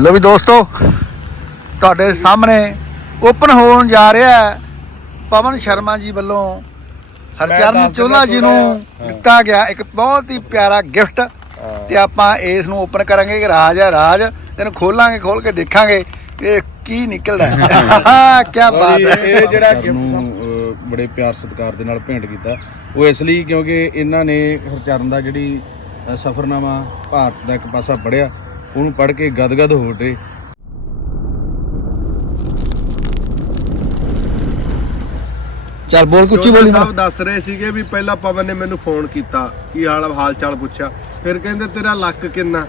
ਲੋ ਵੀ ਦੋਸਤੋ ਤੁਹਾਡੇ ਸਾਹਮਣੇ ਓਪਨ ਹੋਣ ਜਾ ਰਿਹਾ ਹੈ। ਪਵਨ ਸ਼ਰਮਾ ਜੀ ਵੱਲੋਂ ਹਰਚਰਨ ਚੋਲਾ ਜੀ ਨੂੰ ਦਿੱਤਾ ਗਿਆ ਇੱਕ ਬਹੁਤ ਹੀ ਪਿਆਰਾ ਗਿਫਟ ਤੇ ਆਪਾਂ ਇਸ ਨੂੰ ਓਪਨ ਕਰਾਂਗੇ ਕਿ ਰਾਜ ਹੈ ਰਾਜ। ਤੈਨੂੰ ਖੋਲਾਂਗੇ ਖੋਲ ਕੇ ਦੇਖਾਂਗੇ ਇਹ ਕੀ ਨਿਕਲਦਾ ਹੈ। ਕੀ ਬਾਤ ਹੈ। ਇਹ ਜਿਹੜਾ ਗਿਫਟ ਬੜੇ ਪਿਆਰ ਸਤਿਕਾਰ ਦੇ ਨਾਲ ਭੇਂਟ ਕੀਤਾ। ਉਹ ਇਸ ਲਈ ਕਿਉਂਕਿ ਇਹਨਾਂ ਨੇ ਹਰਚਰਨ ਦਾ ਜਿਹੜੀ ਸਫ਼ਰਨਾਮਾ ਭਾਰਤ ਦਾ ਇੱਕ ਪਾਸਾ ਪੜਿਆ ਉਹਨੂੰ ਪੜ੍ਹ ਕੇ ਗਦਗਦ ਹੋ ਉਠੇ। ਚੱਲ ਬੋਲ ਕੁੱਚੀ ਬੋਲੀ ਸਾਹਿਬ ਦੱਸ ਰਹੇ ਸੀਗੇ ਵੀ ਪਹਿਲਾਂ ਪਵਨ ਨੇ ਮੈਨੂੰ ਫੋਨ ਕੀਤਾ ਕੀ ਹਾਲ ਹਾਲ ਚਾਲ ਪੁੱਛਿਆ। ਫਿਰ ਕਹਿੰਦੇ ਤੇਰਾ ਲੱਕ ਕਿੰਨਾ?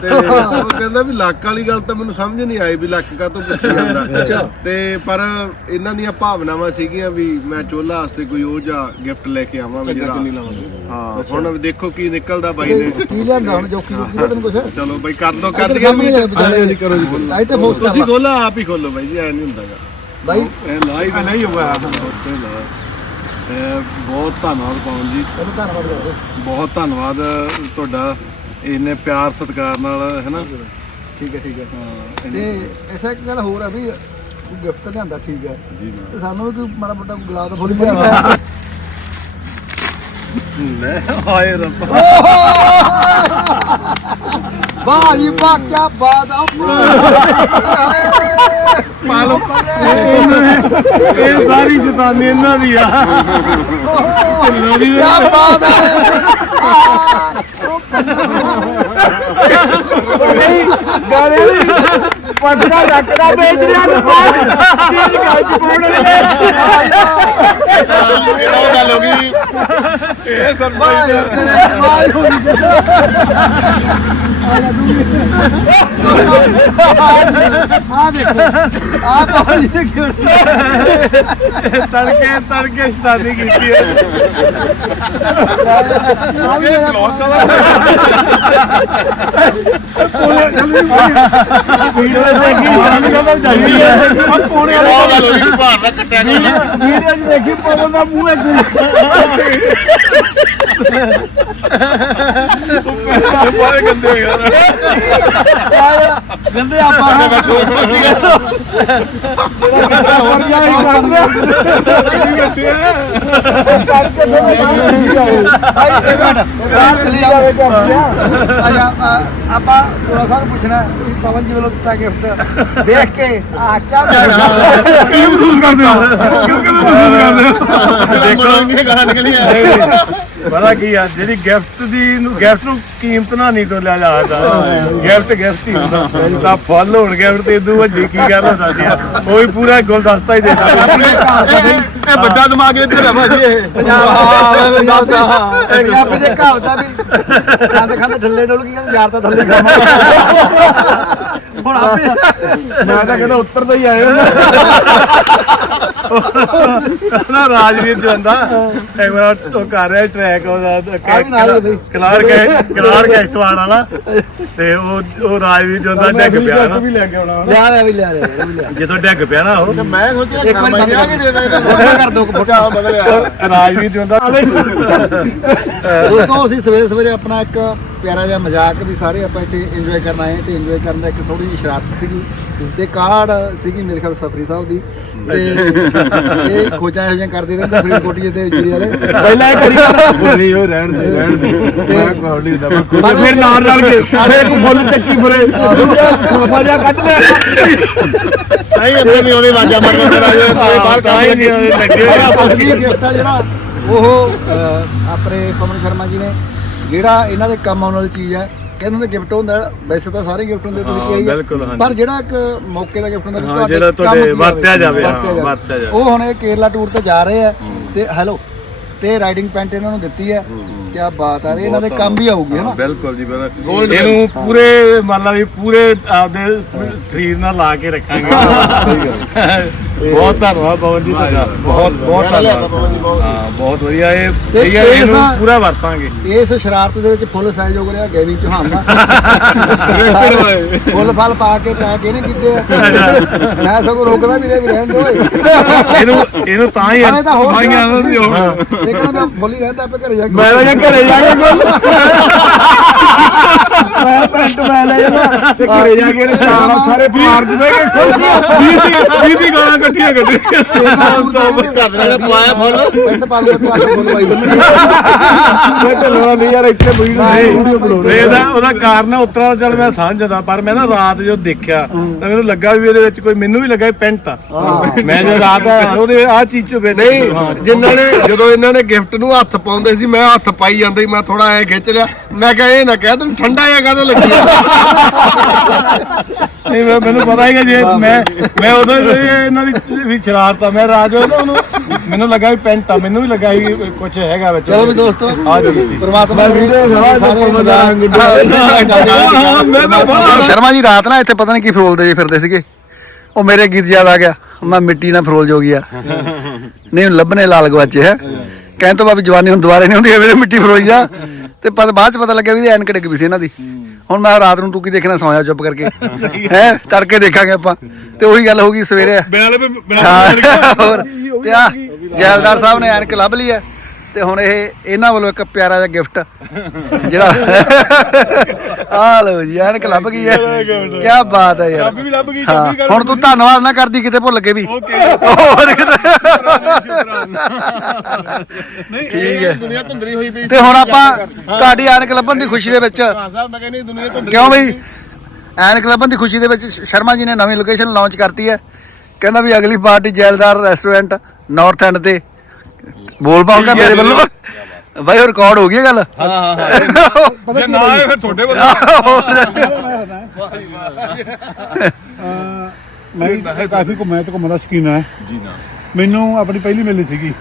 ਤੇ ਉਹ ਕਹਿੰਦਾ ਵੀ ਲੱਕ ਵਾਲੀ ਗੱਲ ਤਾਂ ਮੈਨੂੰ ਸਮਝ ਨਹੀਂ ਆਈ ਵੀ ਲੱਕ ਕਾ ਤੋਂ ਪੁੱਛਿਆ ਜਾਂਦਾ ਤੇ ਪਰ ਇਹਨਾਂ ਦੀਆਂ ਭਾਵਨਾਵਾਂ ਸੀਗੀਆਂ ਵੀ ਮੈਂ ਚੋਲਾ ਵਾਸਤੇ ਕੋਈ ਉਹ ਜਿਹਾ ਗਿਫਟ ਲੈ ਕੇ ਆਵਾਂ ਵੀ ਜਿਹੜਾ ਹਾਂ ਹੁਣ ਦੇਖੋ ਕੀ ਨਿਕਲਦਾ ਬਾਈ ਨੇ ਕੀ ਲਿਆਂਦਾ ਹੁਣ ਜੋਕੀ ਜੋਕੀ ਦਾ ਤੈਨੂੰ ਕੁਛ? ਚਲੋ ਬਾਈ ਕਰ ਦੋ ਕਰ ਸਾਹਮਣੇ ਵੀ ਬਚਾਰੇ ਜੀ ਕਰੋ ਜੀ। ਆਈ ਤੇ ਫੋਕਸ ਤੁਸੀਂ ਲਾ। ਖੋਲੋ ਆਪ ਹੀ ਖੋਲੋ ਬਾਈ ਜੀ ਐ ਨਹੀਂ ਹੁੰਦਾਗਾ ਬਾਈ। ਇਹ ਲਾਈਵ ਨਹੀਂ ਹੋਇਆ ਉੱਤੇ ਲਾ ਤੇ ਬਹੁਤ ਧੰਨਵਾਦ ਪਵਨ ਜੀ। ਧੰਨਵਾਦ ਬਹੁਤ ਧੰਨਵਾਦ ਤੁਹਾਡਾ ਇੰਨੇ ਪਿਆਰ ਸਤਿਕਾਰ ਨਾਲ ਹੈ ਨਾ ਠੀਕ ਹੈ ਠੀਕ ਹੈ। ਹਾਂ, ਤੇ ਐਸਾ ਇੱਕ ਗੱਲ ਹੋਰ ਹੈ ਵੀ ਗਿਫਟ ਲਿਆਂਦਾ ਠੀਕ ਹੈ। ਜੀ ਤੇ ਸਾਨੂੰ ਵੀ ਕੋਈ ਮਾੜਾ ਮੋਟਾ ਗੁਲਾਬ ਦਾ ਫੁੱਲ ਪਿਆ ਲੈ ਹਾਏ ਰੱਬਾ। ਵਾਹ ਜੀ ਵਾਹ ਕੀ ਬਾਤ ਆ ਪਾਲੋ ਇਹ ਸਾਰੀ ਸ਼ੈਤਾਨੀ ਇਹਨਾਂ ਦੀ ਆ ਕੀ ਬਾਤ ਹੈ ਪਟਦਾ ਰੱਖਦਾ ਵੇਚ ਰਿਹਾ ਤੇ ਬਾਅਦ ਚੀਜ਼ ਗੱਲ ਚ ਪਾਉਣ ਇਹ ਗੱਲ ਹੋ ਗਈ। ਇਹ ਸਰਪੰਚ ਮਾਰ ਹੋ। ਗਈ ਆ ਦੇਖੋ ਆ ਤਾਂ ਜੀ ਗਿਫਟ ਤੜਕੇ ਤੜਕੇ ਸ਼ੈਤਾਨੀ ਕੀਤੀ ਹੈ। ਆ ਵੀ ਇਹ ਵੀਡੀਓ ਉਹ ਭਾਰ ਦਾ ਕੱਟਿਆ ਗਿਆ ਵੀਡੀਓ ਚ ਦੇਖੀ ਪਵਨ ਦਾ ਮੂੰਹ ਇੱਕ ਬਾਰੇ ਗੰਦੇ ਹੋ ਯਾਰ ਗੰਦੇ ਆਪਾਂ ਮੈਂ ਛੋੜ ਪਾ ਸੀਗਾ ਹੋਰ ਜਾਈ ਕਰਦਾ। ਕਰਕੇ ਫਿਰ ਭਾਈ ਇੱਕ ਮਿੰਟ। ਰਾਤ ਲਈ ਆਓ ਅੱਛਾ ਆ- ਆਪਾਂ ਥੋੜਾ ਸਾਰ ਪੁੱਛਣਾ ਤੁਸੀਂ ਪਵਨ ਜੀ ਵੱਲੋਂ ਦਿੱਤਾ ਗਿਫਟ ਦੇਖ ਕੇ ਆ ਕੀ ਕੀ ਮਹਿਸੂਸ ਕਰਦੇ ਹੋ? ਕਿਉਂ ਕਿਵੇਂ ਮਹਿਸੂਸ ਕਰਦੇ ਹੋ? ਦੇਖੋ ਇਹ ਗਾਲਾਂ ਨਿਕਲੀਆਂ ਪਤਾ ਕੀ ਆ ਜਿਹੜੀ ਗਿਫਟ ਦੀ ਨੂੰ ਗਿਫਟ ਨੂੰ ਕੀਮਤ ਨਾਲ ਨਹੀਂ ਤੋਲਿਆ ਜਾਂਦਾ ਗਿਫਟ ਗਿਫਟ ਹੀ ਹੁੰਦਾ। ਤਾਂ ਫੁੱਲ ਹੋਣ ਗਿਫਟ ਤੇ ਇਦੋਂ ਵੱਡੀ ਕੀ ਗੱਲ ਹੋ ਸਕਦੀ ਆ? ਵੀ ਪੂਰਾ ਗੁਲਦਸਤਾ ਹੀ ਦੇ ਇਹ ਵੱਡਾ ਦਿਮਾਗ ਇੱਧਰ ਹੈ ਭਾਜੀ ਇਹ। ਪੰਜਾਬੀ ਦੇ ਕਹਾਵਤ ਆ। ਵੀ ਖਾਂਦੇ ਖਾਂਦੇ ਥੱਲੇ ਡੋਲ ਕੀ ਕਹਿੰਦੇ ਯਾਰ ਤਾਂ ਥੱਲੇ ਖਾਵਾਂ ਹੁਣ ਆਪੇ ਮੈਂ ਤਾਂ ਕਹਿੰਦਾ ਉੱਤਰ ਤੋਂ ਹੀ ਆਏ ਹੋ। ਨਾ ਰਾਜਵੀਰ ਜੋ ਹੁੰਦਾ ਇੱਕ ਵਾਰ ਉਹ ਕਰ ਰਿਹਾ ਟਰੈਕ ਉਹਦਾ ਆ ਵੀ ਆ। ਕਲਾਰ ਕੇ ਕਲਾਰ ਕੇ ਇਸਤਵਾਰ ਵਾਲਾ। ਤੇ ਉਹ ਉਹ ਰਾਜਵੀਰ ਜੋ ਹੁੰਦਾ ਡਿੱਗ ਪਿਆ ਨਾ। ਲੈ ਕੇ ਆਉਣਾ। ਲਿਆ ਲਿਆ ਵੀ ਲਿਆ ਲਿਆ ਵੀ ਜਦੋਂ ਡਿੱਗ ਪਿਆ ਨਾ ਉਹ। ਮੈਂ ਸੋਚਿਆ ਇੱਕ ਵਾਰੀ ਬੰਦ ਕਰ ਫੋਟੋ ਕਰ ਦੋ। ਫੋਟੋ ਬਦਲਿਆ ਰਾਜਵੀਰ ਜੋ ਹੁੰਦਾ। ਦੋਸਤੋ ਅਸੀਂ ਸਵੇਰੇ ਸਵੇਰੇ ਆਪਣਾ ਇੱਕ ਪਿਆਰਾ ਜਿਹਾ ਮਜ਼ਾਕ ਵੀ ਸਾਰੇ ਆਪਾਂ ਇੱਥੇ ਇੰਜੋਏ ਕਰਨ ਆਏ ਤੇ ਇੰਜੋਏ ਕਰਨ ਦਾ ਇੱਕ ਥੋੜੀ ਜਿਹੀ ਸ਼ਰਾਰਤ ਸੀਗੀ। ਤੇ ਕਾਰਡ ਸੀਗੀ ਮੇਰੇ ਖਿਆਲ ਸਫਰੀ ਸਾਹਿਬ ਦੀ। ਤੇ ਇਹ ਖੋਜਾਂ ਇਹੋ ਜਿਹੀਆਂ ਕਰਦੇ ਰਹਿੰਦੇ ਫਰੀਦ ਕੋਟੀਏ ਤੇ ਜੀਰੀ ਵਾਲੇ। ਪਹਿਲਾਂ ਇਹ ਕਰੀ ਜਾਂਦਾ। ਨਹੀਂ ਉਹ ਰਹਿਣ ਦੇ ਰਹਿਣ ਦੇ। ਮੈਂ ਕੋਲ ਨਹੀਂ ਦਾ ਪਰ ਫਿਰ ਨਾਲ ਰਲ ਕੇ ਅਰੇ ਕੋ ਫੁੱਲ ਚੱਕੀ ਫਰੇ। ਖੋਪਾ ਜਾ ਕੱਢ ਲੈ ਨਹੀਂ ਅੰਦਰ ਨਹੀਂ ਉਹਦੀ ਆਵਾਜ਼ਾਂ ਮਾਰਦਾ ਤੇਰਾ ਇਹ ਬਾਹਰ ਤਾਂ ਹੀ ਨਹੀਂ ਲੱਗੇ ਅਸਲੀ ਗਿਫਟ ਆ ਜਿਹੜਾ ਉਹ ਆਪਣੇ ਪਵਨ ਸ਼ਰਮਾ ਜੀ ਨੇ ਜਿਹੜਾ ਇਹਨਾਂ ਦੇ ਕੰਮ ਆਉਣ ਵਾਲੀ ਚੀਜ਼ ਹੈ ਇਹਨਾਂ ਦਾ ਗਿਫਟ ਹੁੰਦਾ ਵੈਸੇ ਤਾਂ ਸਾਰੇ ਗਿਫਟ ਹੁੰਦੇ ਤੁਸੀਂ ਕਿਹਾ। ਪਰ ਜਿਹੜਾ ਇੱਕ ਮੌਕੇ ਦਾ ਗਿਫਟ ਹੁੰਦਾ ਤੁਹਾਡੇ ਜਿਹੜਾ ਤੁਹਾਡੇ ਵਰਤਿਆ ਜਾਵੇ, ਹਾਂ, ਵਰਤਿਆ ਵਰਤਿਆ ਜਾਵੇ। ਉਹ ਹੁਣ ਇਹ ਕੇਰਲਾ ਟੂਰ ਤੇ ਜਾ ਰਹੇ ਆ ਤੇ ਹੈਲੋ ਤੇ ਰਾਈਡਿੰਗ ਪੈਂਟ ਇਹਨਾਂ ਨੂੰ ਦਿੱਤੀ ਹੈ। ਕੀ ਬਾਤ ਆ ਰਹੀ ਇਹਨਾਂ ਦੇ ਕੰਮ ਵੀ ਆਊਗੀ ਹੈ ਨਾ? ਬਿਲਕੁਲ ਜੀ ਬਿਲਕੁਲ। ਇਹਨੂੰ ਪੂਰੇ ਮੰਨ ਲਾ ਵੀ ਪੂਰੇ ਆਪਦੇ ਸਰੀਰ ਨਾਲ ਲਾ ਕੇ ਰੱਖਾਂਗੇ। ਬਹੁਤ ਧੰਨਵਾਦ ਪਵਨ ਜੀ ਤੁਹਾਡਾ। ਬਹੁਤ ਬਹੁਤ ਧੰਨਵਾਦ। ਹਾਂ ਬਹੁਤ ਵਧੀਆ। ਇਹ ਸਹੀ ਹੈ ਇਹਨੂੰ ਇਸ- ਪੂਰਾ ਵਰਤਾਂਗੇ। ਇਸ ਸ਼ਰਾਰਤ ਦੇ ਵਿੱਚ ਫੁੱਲ ਸਹਿਯੋਗ ਰਿਹਾ ਗੈਵੀ ਚੌਹਾਨ ਦਾ। ਫੁੱਲ ਫਲ ਪਾ ਕੇ ਪੈ ਕੇ ਨੇ ਕੀਤੇ ਮੈਂ ਸਗੋਂ ਰੋਕਦਾ ਵੀ ਰਿਹਾ ਵੀ ਰਹਿਣ ਓਏ। ਇਹਨੂੰ ਇਹਨੂੰ ਤਾਂ ਹੀ ਸਫਾਈਆਂ ਦੀ ਹੋਣ ਇਹ ਕਹਿੰਦਾ ਮੈਂ ਫੁੱਲ ਹੀ ਰਹਿੰਦਾ ਆਪੇ ਘਰੇ ਜਾ ਕੇ ਮੈਂ ਤਾਂ ਘਰੇ ਜਾ ਕੇ ਗੁੱਲ ਮੈਂ ਪੈਂਟ ਮੈਂ ਲੈ ਜਾਣਾ ਤੇ ਘਰੇ ਜਾ ਕੇ ਚਾਲਾ ਸਾਰੇ ਪਾਰ ਦੇ ਕੇ ਖੁੱਲ ਵੀਹ ਦੀ ਗਾਲਾਂ ਇਕੱਠੀਆਂ ਕੱਢੀਆਂ ਕਰ ਲੈਣਾ ਪਾਇਆ ਫੁੱਲ ਪਿੰਡ ਪਾ ਲਿਆ ਤੂੰ ਆਟਾ ਫੁੱਲ ਪਾਈ ਮੈਂ ਢਿੱਲੋਂ ਨਹੀਂ ਯਾਰ ਇੱਥੇ ਬੁਈ ਵੀਡੀਓ ਬਣਾਉਣੀ ਇਹਦਾ ਉਹਦਾ ਕਾਰਨ ਉਤਰਾ ਚੱਲ ਮੈਂ ਸਮਝਦਾ ਪਰ ਮੈਂ ਨਾ ਰਾਤ ਜਦੋਂ ਦੇਖਿਆ ਤਾਂ ਮੈਨੂੰ ਲੱਗਾ ਵੀ ਇਹਦੇ ਵਿੱਚ ਕੋਈ ਮੈਨੂੰ ਵੀ ਲੱਗਾ ਇਹ ਪੈਂਟ ਆ। ਮੈਂ ਜਦੋਂ ਰਾਤ ਉਹਦੇ ਆਹ ਚੀਜ਼ ਚੋਂ ਨਹੀਂ ਜਿਨ੍ਹਾਂ ਨੇ ਜਦੋਂ ਇਹਨਾਂ ਨੇ ਗਿਫਟ ਨੂੰ ਹੱਥ ਪਾਉਂਦੇ ਸੀ ਮੈਂ ਹੱਥ ਪਾਈ ਜਾਂਦਾ ਸੀ ਮੈਂ ਥੋੜਾ ਐ ਖਿੱਚ ਲਿਆ। ਮੈਂ ਕਿਹਾ ਇਹ ਨਾ ਕਹਿ ਤੈਨੂੰ ਠੰਡਾ ਜਾਂ ਕਾਹਦਾ ਲੱਗੀ ਨਹੀਂ ਮੈਂ- ਮੈਨੂੰ ਪਤਾ ਹੀ ਕਿ ਜੇ ਮੈਂ ਮੈਂ ਉਦੋਂ ਇਹਨਾਂ ਦੀ ਵੀ ਸ਼ਰਾਰਤ ਆ ਮੈਂ ਰਾਜ ਉਹਨੂੰ ਉਹਨੂੰ ਮੈਨੂੰ ਲੱਗਾ ਵੀ ਪੈਂਟ ਆ ਮੈਨੂੰ ਵੀ ਲੱਗਾ ਵੀ ਕੁਝ ਹੈਗਾ ਵਿੱਚ। ਚਲੋ ਵੀ ਦੋਸਤੋ ਆ ਜੀ ਜੀ ਪਰਮਾਤਮਾ ਸ਼ਰਮਾ ਜੀ ਰਾਤ ਨਾ ਇੱਥੇ ਪਤਾ ਨਹੀਂ ਕੀ ਫਰੋਲਦੇ ਜੀ ਫਿਰਦੇ ਸੀਗੇ। ਉਹ ਮੇਰੇ ਗੀਤ ਯਾਦ ਆ ਗਿਆ। ਮੈਂ ਮਿੱਟੀ ਨਾਲ ਫਰੋਲ ਜੋ ਗਿਆ ਨਹੀਂ ਲੱਭਨੇ ਲਾਲ ਗਵਾਚੇ ਹੈ। ਕਹਿਣ ਤੋਂ ਬਾਅਦ ਜਵਾਨੀ ਹੁਣ ਦੁਬਾਰੇ ਨਹੀਂ ਹੁੰਦੀ ਐਵੇਂ ਮਿੱਟੀ ਫਰੋਈ ਜਾ। ਤੇ ਪਤਾ ਬਾਅਦ ਚ ਪਤਾ ਲੱਗਿਆ ਵੀ ਇਹ ਐਨਕ ਡਿੱਗ ਪਈ ਸੀ ਇਹਨਾਂ ਦੀ। ਹੁਣ ਮੈਂ ਰਾਤ ਨੂੰ ਤੂੰ ਕੀ ਦੇਖਣਾ ਸੌਂ ਜਾ ਚੁੱਪ ਕਰਕੇ। ਹੈ ਤੜਕੇ ਦੇਖਾਂਗੇ ਆਪਾਂ। ਤੇ ਉਹੀ ਗੱਲ ਹੋ ਗਈ ਸਵੇਰੇ। ਬਿਨਾਂ ਲੱਭੇ ਬਿਨਾਂ ਹੋਰ। ਤੇ ਆ ਜੈਲਦਾਰ ਸਾਹਿਬ ਨੇ ਐਨਕ ਲੱਭ ਲਈ ਹੈ। ਤੇ ਹੁਣ ਇਹ ਇਹਨਾਂ ਵੱਲੋਂ ਇੱਕ ਪਿਆਰਾ ਜਿਹਾ ਗਿਫਟ ਜਿਹੜਾ ਆ ਲਓ ਜੀ ਐਨਕ ਲੱਭ ਗਈ ਹੈ। ਕੀ ਬਾਤ ਹੈ ਯਾਰ। ਚਾਬੀ ਵੀ ਲੱਭ ਗਈ ਹਾਂ, ਚਾਬੀ ਕਰ ਹੁਣ ਤੂੰ ਧੰਨਵਾਦ ਨਾ ਕਰਦੀ ਕਿਤੇ ਭੁੱਲ ਕੇ ਵੀ। ਹੋਰ ਕਿਤੇ। ਨਹੀਂ ਠੀਕ ਹੈ। ਦੁਨੀਆ ਧੰਦਰੀ ਹੋਈ ਪਈ ਤੇ ਹੁਣ ਆਪਾਂ ਤੁਹਾਡੀ ਐਨਕ ਲੱਭਣ ਦੀ ਖੁਸ਼ੀ ਦੇ ਵਿੱਚ ਸਾਹਿਬ ਮੈਂ ਕਹਿੰਦੀ ਦੁਨੀਆ ਧੰਦਰੀ ਕਿਉਂ ਬਈ? ਐਨਕ ਲੱਭਣ ਦੀ ਖੁਸ਼ੀ ਦੇ ਵਿੱਚ ਸ਼ਰਮਾ ਜੀ ਨੇ ਨਵੀਂ ਲੋਕੇਸ਼ਨ ਲਾਂਚ ਕਰਤੀ ਹੈ। ਕਹਿੰਦਾ ਵੀ ਅਗਲੀ party Jaildar restaurant north end ਤੇ ਬੋਲ ਪਾਉਂਗਾ ਮੇਰੇ ਵੱਲੋਂ। ਬਾਈ ਰਿਕਾਰਡ ਹੋ ਗਈ ਗੱਲ? ਜੇ ਨਾ ਆਏ ਫਿਰ ਤੁਹਾਡੇ ਮੈਂ ਕਾਫੀ ਘੁੰਮਿਆ ਤੇ ਘੁੰਮਣ ਦਾ ਸ਼ੌਕੀਨ ਹੈ। ਜੀ ਨਾ। ਮੈਨੂੰ ਆਪਣੀ ਪਹਿਲੀ ਮਿਲਣੀ ਸੀਗੀ।